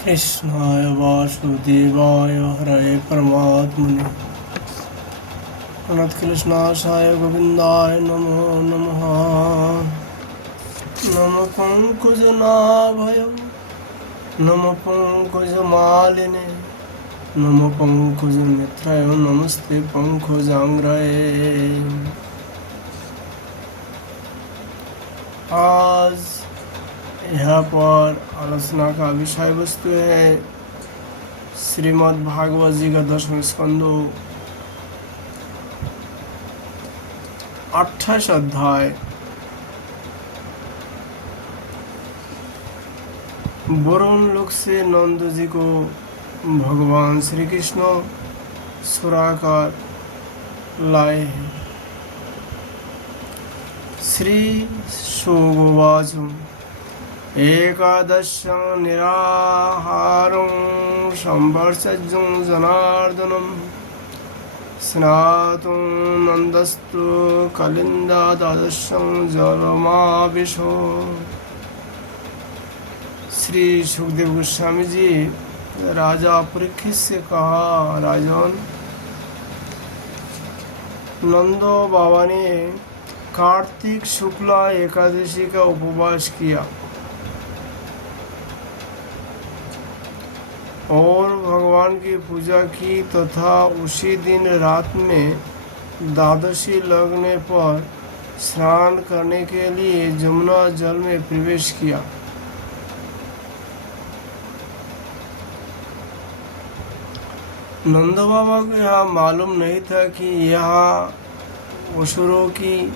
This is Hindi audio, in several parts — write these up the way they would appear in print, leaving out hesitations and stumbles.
कृष्णाय वासुदेवाय हरये परमात्मने प्रणतक्लेशनाशाय गोविन्दाय नमो नमः। नमः पङ्कजनाभय नमः पङ्कजमालिने नमः पङ्कजनेत्राय नमस्ते पंकजांग्रये। आज यहाँ पर आलोचना का विषय वस्तु है श्रीमद् भागवत जी का 10वें स्कंदो 28 अध्याय। वरुण लोक से नंद जी को भगवान श्री कृष्ण सुराकर लाए हैं। श्री शुगवाच एकादशं निराहारं संवर्षज्यं जनार्दनं स्नातुं नन्दस्तु कलिन्दा द्वादशं जलमाविशो। श्री सुखदेव गोस्वामी जी राजा परीक्षित से कहा, राजन, नंदो बाबा ने कार्तिक शुक्ला एकादशी का उपवास किया और भगवान की पूजा की तथा उसी दिन रात में द्वादशी लगने पर स्नान करने के लिए जमुना जल में प्रवेश किया। नंद बाबा को यह मालूम नहीं था कि यह असुरों की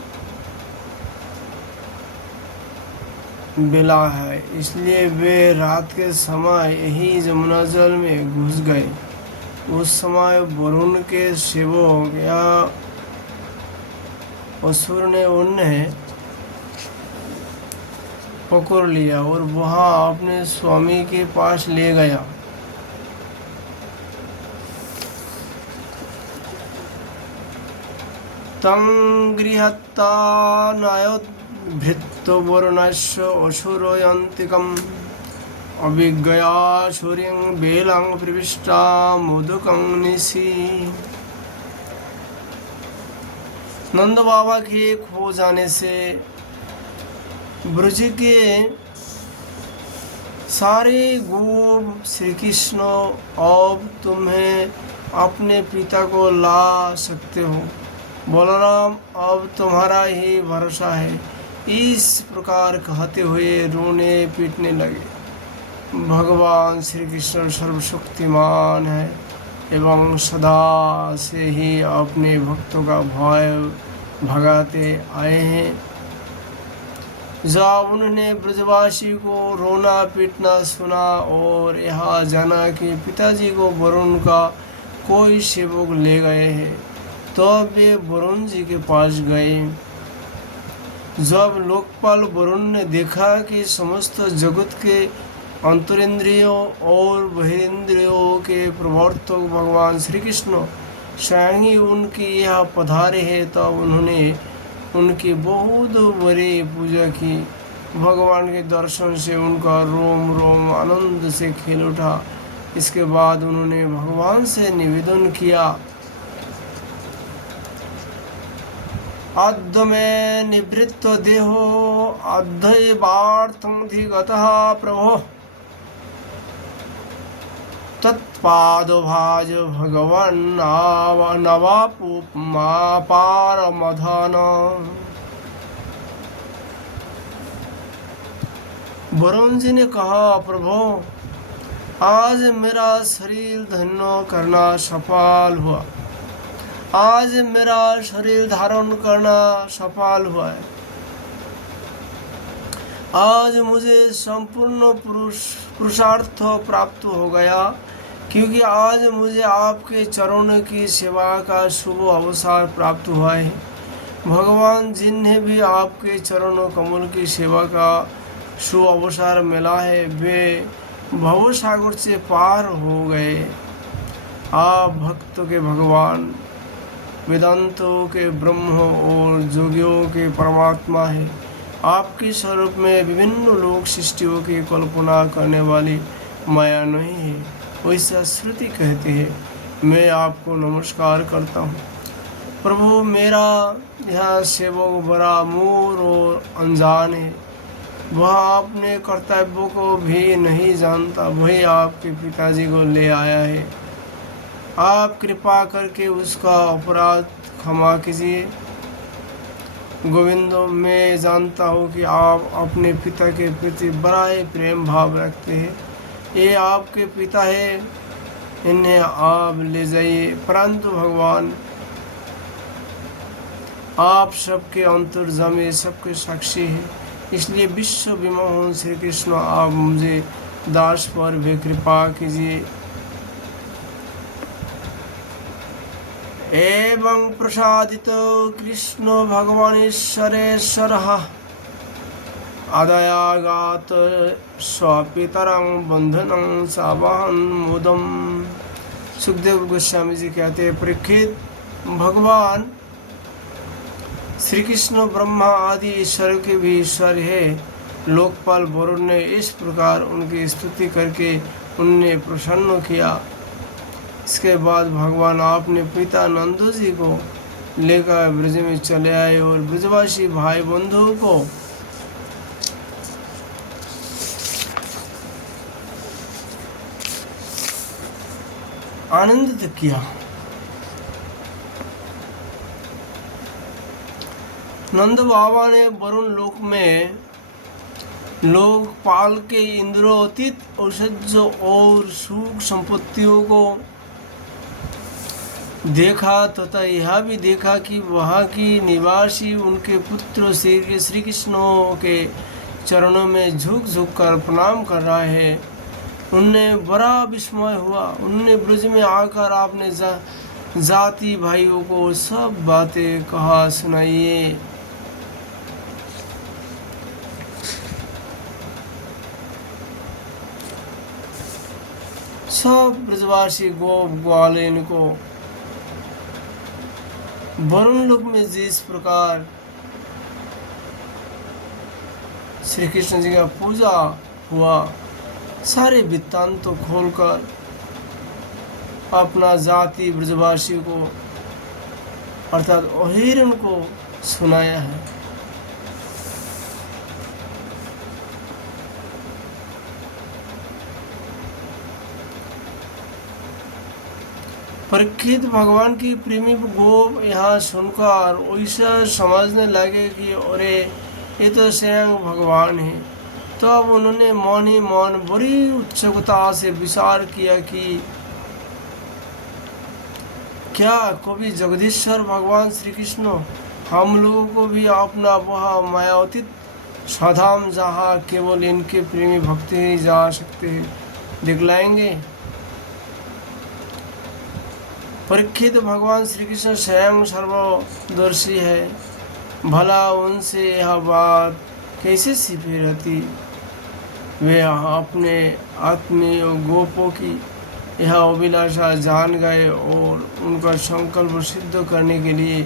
बेला है, इसलिए वे रात के समय यही जमुना जल में घुस गए। उस समय वरुण के सेवक या असुर ने उन्हें पकड़ लिया और वहां अपने स्वामी के पास ले गया। तं गृहत्ता नायोद्भृत्तो वरुणस्य असुरोऽयन्तिकम् अभिज्ञया सूर्यं बेलं प्रविष्टा मोदकं निशि। नंद बाबा के खो जाने से ब्रज के सारे गोप श्री कृष्ण अब तुम्हें अपने पिता को ला सकते हो। बलराम अब तुम्हारा ही भरोसा है। इस प्रकार कहते हुए रोने पीटने लगे। भगवान श्री कृष्ण सर्वशक्तिमान है एवं सदा से ही अपने भक्तों का भय भगाते आए हैं। जब उन्होंने ब्रजवासी को रोना पीटना सुना और यह जाना कि पिताजी को वरुण का कोई सेवक ले गए हैं, तो वे वरुण जी के पास गए। जब लोकपाल वरुण ने देखा कि समस्त जगत के अंतरिंद्रियों और बहिरिंद्रियों के प्रवर्तक भगवान श्री कृष्ण स्वयं ही उनकी यह पधारे है, तब उन्होंने उनकी बहुत बड़ी पूजा की। भगवान के दर्शन से उनका रोम रोम आनंद से खिल उठा। इसके बाद उन्होंने भगवान से निवेदन किया, अद्य मे निवृत्त देहो अद्वैवार्थमधिगतः प्रभो तत्पादभाज भगवन् नवापुमापारमधन। वरुण जी ने कहा, प्रभो, आज मेरा शरीर धन्य करना सफल हुआ। आज मेरा शरीर धारण करना सफल हुआ है। आज मुझे संपूर्ण पुरुषार्थ प्राप्त हो गया, क्योंकि आज मुझे आपके चरणों की सेवा का शुभ अवसर प्राप्त हुआ है। भगवान जिन्हें भी आपके चरणों कमल की सेवा का शुभ अवसर मिला है, वे भवसागर से पार हो गए। आप भक्तों के भगवान, वेदांतों के ब्रह्म और जोगियों के परमात्मा है। आपके स्वरूप में विभिन्न लोक सृष्टियों की कल्पना करने वाली माया नहीं है, वैसा श्रुति कहती है। मैं आपको नमस्कार करता हूँ प्रभु। मेरा यह सेवक बड़ा मूर और अनजान है, वह अपने कर्तव्यों को भी नहीं जानता। वही आपके पिताजी को ले आया है, आप कृपा करके उसका अपराध क्षमा कीजिए। गोविंदो, मैं जानता हूँ कि आप अपने पिता के प्रति बड़ा ही प्रेम भाव रखते हैं। ये आपके पिता है, इन्हें आप ले जाइए। परंतु भगवान, आप सबके अंतर्जामी, सबके साक्षी हैं, इसलिए विश्व विमोहन श्री कृष्ण, आप मुझे दास पर भी कृपा कीजिए। एवं प्रसादितो कृष्ण भगवान ईश्वरेश्वरः आदयागात स्वपितरं बंधनं सावहन मुदम। सुखदेव गोस्वामी जी कहते हैं, परीक्षित, भगवान श्री कृष्ण ब्रह्मा आदि ईश्वर के भी ईश्वर है। लोकपाल वरुण ने इस प्रकार उनकी स्तुति करके उन्हें प्रसन्न किया। इसके बाद भगवान आपने पिता नंदू जी को लेकर ब्रज में चले आए और ब्रजवासी भाई बंधुओं को आनंदित किया। नंद बाबा ने वरुण लोक में लोकपाल के इंद्रोतीत औषध और सुख संपत्तियों को देखा तथा यह भी देखा कि वहाँ की निवासी उनके पुत्र श्री कृष्ण के चरणों में झुक झुक कर प्रणाम कर रहा है। उन्हें बड़ा विस्मय हुआ। उन्होंने ब्रज में आकर आपने जाति भाइयों को सब बातें कहा सुनाइए। सब ब्रजवासी गोप ग्वालिन को वरुण लोक में जिस प्रकार श्री कृष्ण जी का पूजा हुआ, सारे वृत्तांत तो खोलकर अपना जाति ब्रजवासी को अर्थात अहिरण को सुनाया है। परीक्षित, भगवान की प्रेमी गोप यहाँ सुनकर वैसा समझने लगे कि अरे ये तो स्वयं भगवान है। तो अब उन्होंने मन ही मन बड़ी उत्सुकता से विचार किया कि क्या कभी जगदीश्वर भगवान श्री कृष्ण हम लोगों को भी अपना वह मायातीत स्वधाम, जहाँ केवल इनके प्रेमी भक्त ही जा सकते हैं, दिखलाएंगे। परीक्षित, भगवान श्री कृष्ण स्वयं सर्वदर्शी है, भला उनसे यह बात कैसे छिपी रहती। वे अपने आत्मीय गोपों की यह अभिलाषा जान गए और उनका संकल्प सिद्ध करने के लिए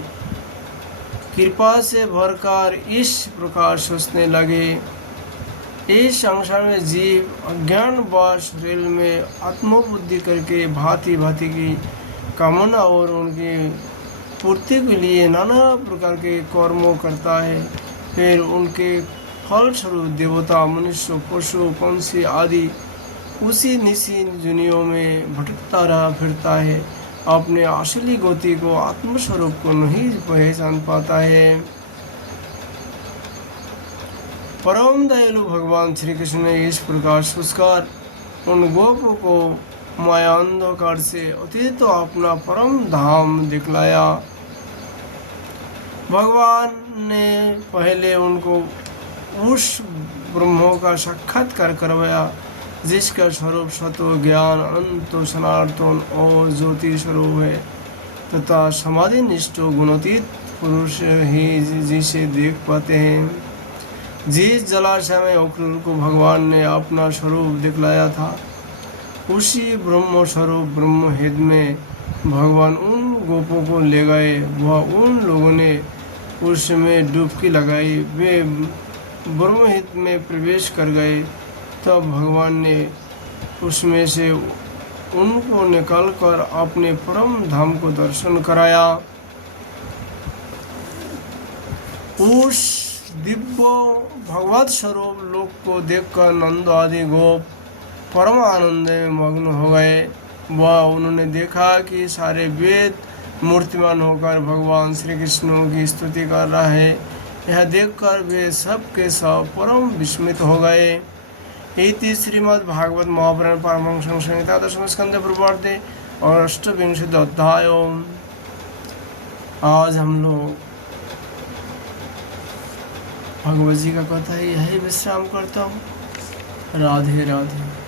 कृपा से भरकर इस प्रकार सोचने लगे। इस संसार में जीव अज्ञानवश रेल में आत्मबुद्धि करके भांति भांति की कामना और उनकी पूर्ति के लिए नाना प्रकार के कर्मों करता है। फिर उनके फलस्वरूप देवता, मनुष्य, पशु, पंछी आदि उसी निशी दुनियों में भटकता रहा फिरता है, अपने असली गति को, आत्मस्वरूप को नहीं पहचान पाता है। परम दयालु भगवान श्री कृष्ण ने इस प्रकार सोचकर उन गोपों को माया अंधकार से अतीत अपना परम धाम दिखलाया। भगवान ने पहले उनको उस ब्रह्मों का साक्षात्कार करवाया जिसका स्वरूप सतो, ज्ञान, अनंत, सनातन और ज्योति स्वरूप है तथा समाधि निष्ठ गुणातीत पुरुष ही जिसे देख पाते हैं। जिस जलाशय में अक्रूर को भगवान ने अपना स्वरूप दिखलाया था, उसी ब्रह्म स्वरूप ब्रह्महित में भगवान उन गोपों को ले गए। वह उन लोगों ने उसमें डुबकी लगाई, वे ब्रह्महित में प्रवेश कर गए। तब भगवान ने उसमें से उनको निकालकर अपने परम धाम को दर्शन कराया। उस दिव्य भगवत स्वरूप लोक को देखकर नंद आदि गोप परम आनंद में मग्न हो गए। वह उन्होंने देखा कि सारे वेद मूर्तिमान होकर भगवान श्री कृष्ण की स्तुति कर रहे हैं। यह देखकर वे सब के सब परम विस्मित हो गए। इति श्रीमद् भागवत महापुराण पारमहंस संहिता दशम स्कंद पूर्वार्धे और अष्टविंशति अध्याय। आज हम लोग भगवत जी का कथा यही विश्राम करता हूँ। राधे राधे।